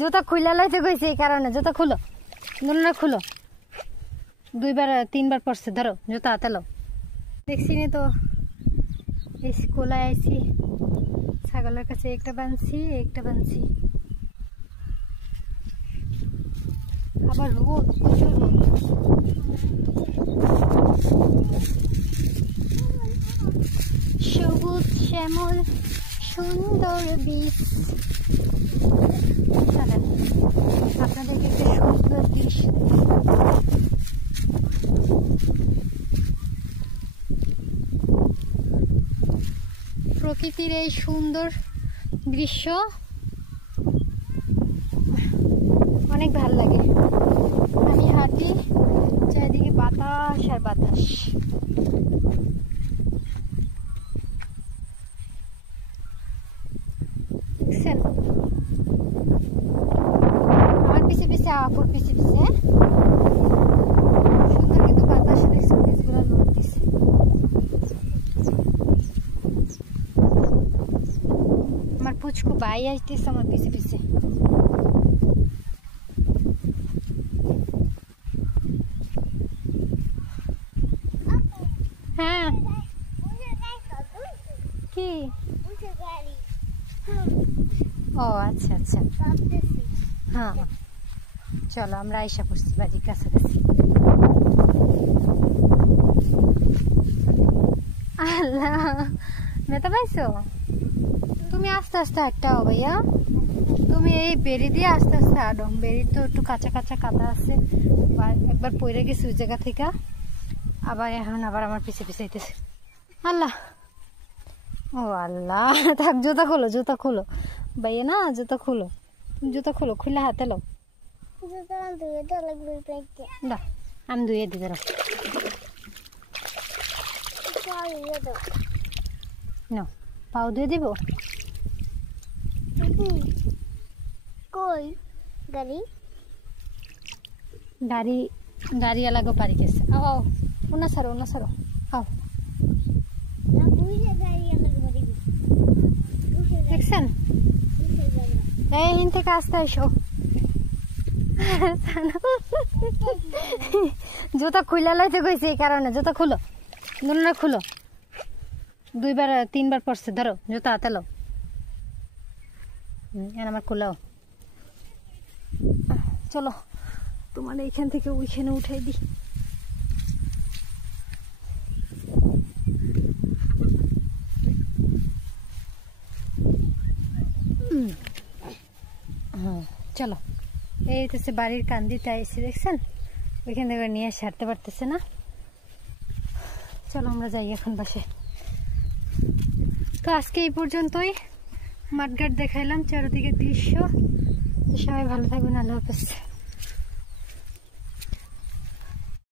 জুতা খুলে লাইতে কইছে এই কারণে। জুতা খুলো, দুলনা খুলো। 2-3 বার পড়ছে, ধরো জুতা হাতে লো। দেখছি নি তো এসি কোলায় আইছি, ছাগলের কাছে একটা বানছি আবার রোদ, প্রচুর রোদ। সবুজ শ্যামল সুন্দর বীজ। আপনাদেরকে একটা সুন্দর দৃশ্য প্রকৃতির এই সুন্দর দৃশ্য অনেক ভালো লাগে। আমি হাঁটি, চারিদিকে বাতাস আর বাতাস। দেখছেন আমার পিছে পিছে, আপুর পিছে পিছে সুন্দর কিন্তু বাতাসে দেখছেন বীজগুলো নড়তেছে। আমার পুচকু ভাই আসতেছে আমার পিছে পিছে। হ্যাঁ কি? ও আচ্ছা আচ্ছা, হ্যাঁ চলো আমরা আইসা পড়ছি বাড়ির কাছাকাছি। আল্লাহ, মেতা পাইছো? তুমি আস্তে আস্তে হাঁটটাও ভাইয়া, তুমি এই বেরি দিয়ে আস্তে আস্তে হাঁটো। বেরি তো একটু কাঁচা কাঁচা কাদা আছে, একবার পড়ে গেছে ওই জায়গা থেকে, আবার এখন আবার আমার পিছে পিছে আইতেছে। আল্লাহ, ও আল্লাহ, থাক জুতা খোলো, জুতা খোলো ভাইয়া, না জুতা খোলো, জুতা খোলো, খুলে হাতে লো। দাও আমি ধুয়ে দিতে রাখ না, পাও ধুয়ে দিব। গাড়ি গাড়িওয়ালাকে পারি গেছে। আও ওনা সারো, ওনা সারো, আও। দেখছেন এই হিন থেকে আসতে এসো। জুতা খুলে লাইতে কইছে এই কারণে। জুতা খুলো, দুলনা খুলো। 2-3 বার পড়ছে, ধরো জুতা হাতে লো। আমার খোলাও। চলো তোমার এইখান থেকে ওইখানে উঠাই দি। চলো এই হচ্ছে বাড়ির কান্দিতে আইসি, দেখছেন ওইখান থেকে নিয়ে সারতে পারতেছে না। চলো আমরা যাই এখন বাসায়। তো আজকে এই পর্যন্তই, মাঠঘাট দেখাইলাম, চারিদিকে দৃশ্য। সবাই ভালো থাকবেন, আল্লাহ হাফেজ।